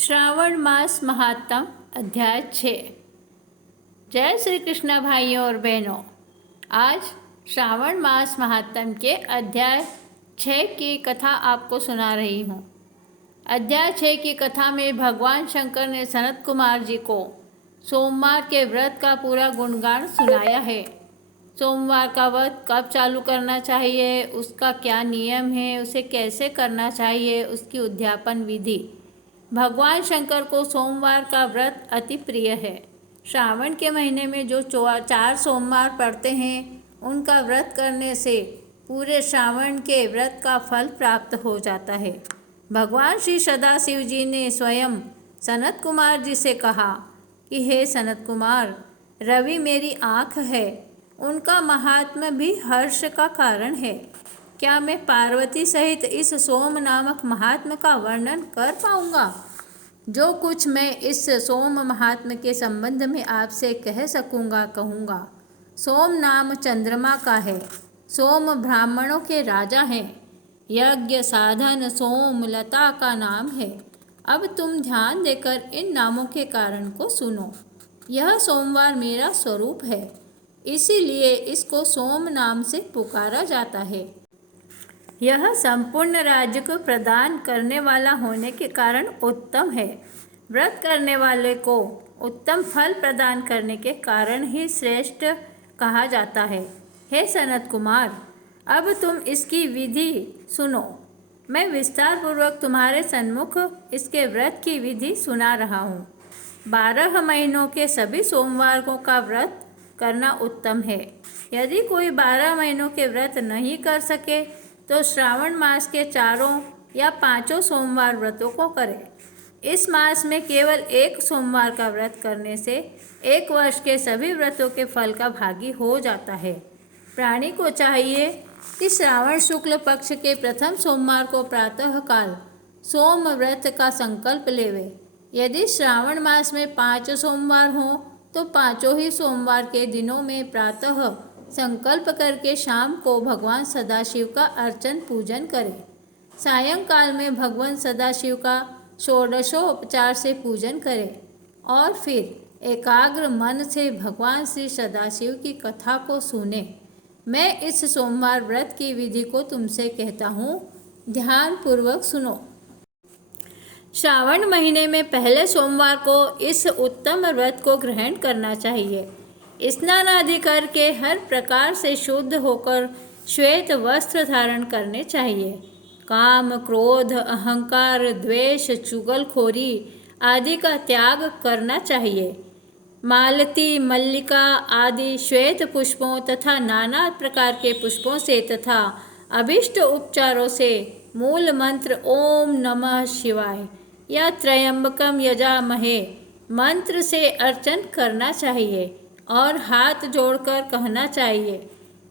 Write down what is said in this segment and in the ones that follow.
श्रावण मास महात्म अध्याय 6। जय श्री कृष्ण भाइयों और बहनों। आज श्रावण मास महात्म के अध्याय 6 की कथा आपको सुना रही हूँ। अध्याय 6 की कथा में भगवान शंकर ने सनत कुमार जी को सोमवार के व्रत का पूरा गुणगान सुनाया है। सोमवार का व्रत कब चालू करना चाहिए, उसका क्या नियम है, उसे कैसे करना चाहिए, उसकी उद्यापन विधि। भगवान शंकर को सोमवार का व्रत अति प्रिय है। श्रावण के महीने में जो 4 सोमवार पड़ते हैं, उनका व्रत करने से पूरे श्रावण के व्रत का फल प्राप्त हो जाता है। भगवान श्री सदाशिव जी ने स्वयं सनत कुमार जी से कहा कि हे सनत कुमार, रवि मेरी आँख है, उनका महात्म्य भी हर्ष का कारण है। क्या मैं पार्वती सहित इस सोम नामक महात्म्य का वर्णन कर पाऊंगा? जो कुछ मैं इस सोम महात्म्य के संबंध में आपसे कह सकूंगा कहूँगा। सोम नाम चंद्रमा का है। सोम ब्राह्मणों के राजा हैं। यज्ञ साधन सोम लता का नाम है। अब तुम ध्यान देकर इन नामों के कारण को सुनो। यह सोमवार मेरा स्वरूप है, इसीलिए इसको सोम नाम से पुकारा जाता है। यह संपूर्ण राज्य को प्रदान करने वाला होने के कारण उत्तम है। व्रत करने वाले को उत्तम फल प्रदान करने के कारण ही श्रेष्ठ कहा जाता है। हे सनत कुमार, अब तुम इसकी विधि सुनो। मैं विस्तार पूर्वक तुम्हारे सन्मुख इसके व्रत की विधि सुना रहा हूँ। 12 महीनों के सभी सोमवारों का व्रत करना उत्तम है। यदि कोई 12 महीनों के व्रत नहीं कर सके तो श्रावण मास के 4 या 5 सोमवार व्रतों को करे। इस मास में केवल एक सोमवार का व्रत करने से 1 वर्ष के सभी व्रतों के फल का भागी हो जाता है। प्राणी को चाहिए कि श्रावण शुक्ल पक्ष के प्रथम सोमवार को प्रातः काल सोम व्रत का संकल्प लेवे। यदि श्रावण मास में 5 सोमवार हों तो 5 ही सोमवार के दिनों में प्रातः संकल्प करके शाम को भगवान सदाशिव का अर्चन पूजन करें। सायंकाल में भगवान सदाशिव का षोडशोपचार से पूजन करें और फिर एकाग्र मन से भगवान श्री सदाशिव की कथा को सुने। मैं इस सोमवार व्रत की विधि को तुमसे कहता हूँ, ध्यान पूर्वक सुनो। श्रावण महीने में पहले सोमवार को इस उत्तम व्रत को ग्रहण करना चाहिए। स्नान आदि करके हर प्रकार से शुद्ध होकर श्वेत वस्त्र धारण करने चाहिए। काम, क्रोध, अहंकार, द्वेष, चुगलखोरी आदि का त्याग करना चाहिए। मालती, मल्लिका आदि श्वेत पुष्पों तथा नाना प्रकार के पुष्पों से तथा अभिष्ट उपचारों से मूल मंत्र ओम नमः शिवाय या त्रयंबकम यजामहे मंत्र से अर्चन करना चाहिए और हाथ जोड़कर कहना चाहिए,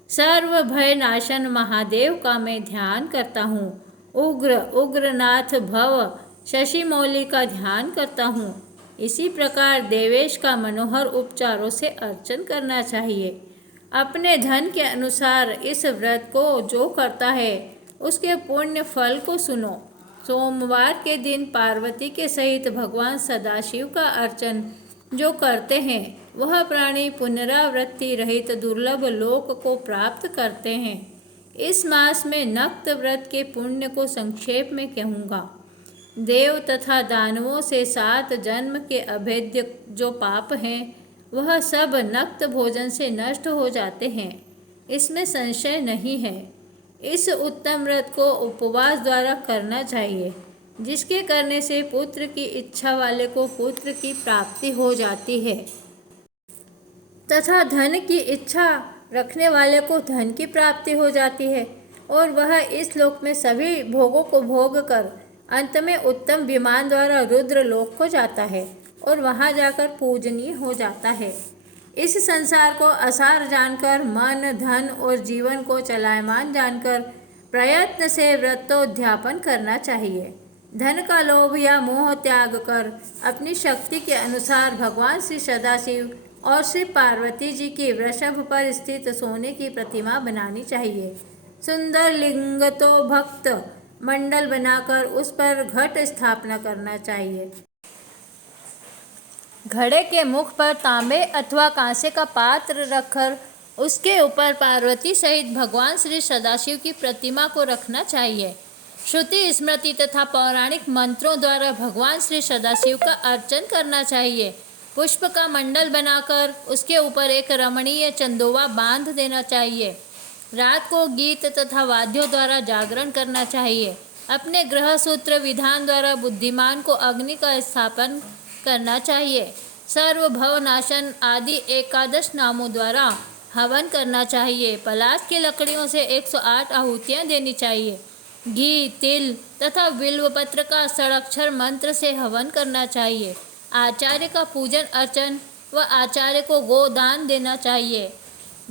सर्व भय नाशन महादेव का मैं ध्यान करता हूँ। उग्र उग्रनाथ भव शशि मौली का ध्यान करता हूँ। इसी प्रकार देवेश का मनोहर उपचारों से अर्चन करना चाहिए। अपने धन के अनुसार इस व्रत को जो करता है उसके पुण्य फल को सुनो। सोमवार के दिन पार्वती के सहित भगवान सदाशिव का अर्चन जो करते हैं वह प्राणी पुनरावृत्ति रहित दुर्लभ लोक को प्राप्त करते हैं। इस मास में नक्त व्रत के पुण्य को संक्षेप में कहूँगा। देव तथा दानवों से 7 जन्म के अभेद्य जो पाप हैं वह सब नक्त भोजन से नष्ट हो जाते हैं, इसमें संशय नहीं है। इस उत्तम व्रत को उपवास द्वारा करना चाहिए, जिसके करने से पुत्र की इच्छा वाले को पुत्र की प्राप्ति हो जाती है तथा धन की इच्छा रखने वाले को धन की प्राप्ति हो जाती है और वह इस लोक में सभी भोगों को भोग कर अंत में उत्तम विमान द्वारा रुद्र लोक को जाता है और वहां जाकर पूजनीय हो जाता है। इस संसार को असार जानकर मन, धन और जीवन को चलायमान जानकर प्रयत्न से व्रतोद्यापन करना चाहिए। धन का लोभ या मोह त्याग कर अपनी शक्ति के अनुसार भगवान श्री सदाशिव और श्री पार्वती जी की वृषभ पर स्थित सोने की प्रतिमा बनानी चाहिए। सुंदर लिंग तो भक्त मंडल बनाकर उस पर घट स्थापना करना चाहिए। घड़े के मुख पर तांबे अथवा कांसे का पात्र रखकर उसके ऊपर पार्वती सहित भगवान श्री सदाशिव की प्रतिमा को रखना चाहिए। श्रुति स्मृति तथा पौराणिक मंत्रों द्वारा भगवान श्री सदाशिव का अर्चन करना चाहिए। पुष्प का मंडल बनाकर उसके ऊपर एक रमणीय चंदोवा बांध देना चाहिए। रात को गीत तथा वाद्यों द्वारा जागरण करना चाहिए। अपने ग्रह सूत्र विधान द्वारा बुद्धिमान को अग्नि का स्थापन करना चाहिए। सर्वभव नाशन आदि एकादश नामों द्वारा हवन करना चाहिए। पलाश की लकड़ियों से 108 आहुतियाँ देनी चाहिए। घी, तिल तथा बिल्वपत्र का षडाक्षर मंत्र से हवन करना चाहिए। आचार्य का पूजन अर्चन व आचार्य को गोदान देना चाहिए।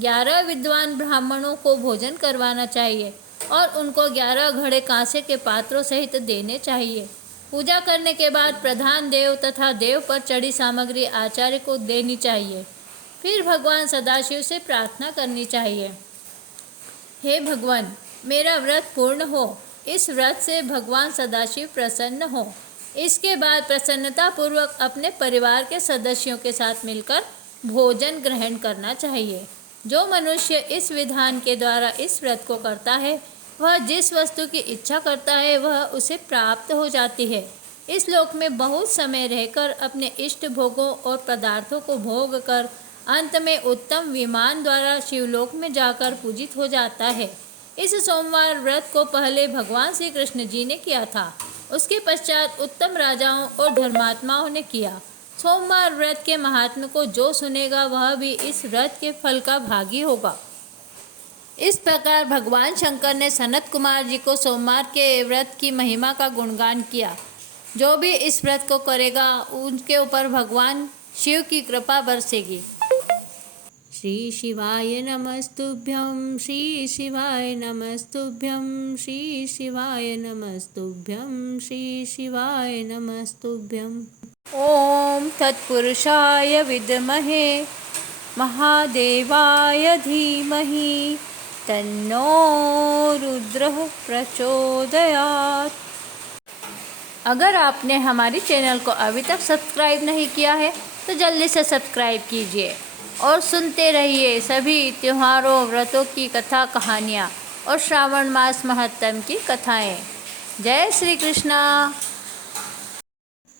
11 विद्वान ब्राह्मणों को भोजन करवाना चाहिए और उनको 11 घड़े कांसे के पात्रों सहित देने चाहिए। पूजा करने के बाद प्रधान देव तथा देव पर चढ़ी सामग्री आचार्य को देनी चाहिए। फिर भगवान सदाशिव से प्रार्थना करनी चाहिए, हे भगवान, मेरा व्रत पूर्ण हो। इस व्रत से भगवान सदाशिव प्रसन्न हो। इसके बाद प्रसन्नतापूर्वक अपने परिवार के सदस्यों के साथ मिलकर भोजन ग्रहण करना चाहिए। जो मनुष्य इस विधान के द्वारा इस व्रत को करता है, वह जिस वस्तु की इच्छा करता है वह उसे प्राप्त हो जाती है। इस लोक में बहुत समय रहकर अपने इष्ट भोगों और पदार्थों को भोग कर अंत में उत्तम विमान द्वारा शिवलोक में जाकर पूजित हो जाता है। इस सोमवार व्रत को पहले भगवान श्री कृष्ण जी ने किया था, उसके पश्चात उत्तम राजाओं और धर्मात्माओं ने किया। सोमवार व्रत के महात्म्य को जो सुनेगा वह भी इस व्रत के फल का भागी होगा। इस प्रकार भगवान शंकर ने सनत कुमार जी को सोमवार के व्रत की महिमा का गुणगान किया। जो भी इस व्रत को करेगा उनके ऊपर भगवान शिव की कृपा बरसेगी। श्री शिवाय नमस्तुभ्यं, श्री शिवाय नमस्तुभ्यं, श्री शिवाय नमस्तुभ्यं, श्री शिवाय नमस्तुभ्यं। ओम तत्पुरुषाय विद्महे महादेवाय धीमहि तन्नो रुद्रः प्रचोदयात्। अगर आपने हमारी चैनल को अभी तक सब्सक्राइब नहीं किया है तो जल्दी से सब्सक्राइब कीजिए और सुनते रहिए सभी त्योहारों, व्रतों की कथा कहानियाँ और श्रावण मास महात्म्य की कथाएँ। जय श्री कृष्णा।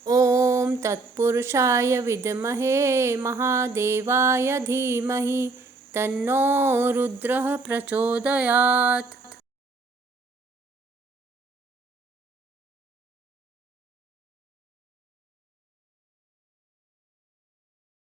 ओम तत्पुरुषाय विद्महे महादेवाय धीमहि तन्नो रुद्रः प्रचोदयात्।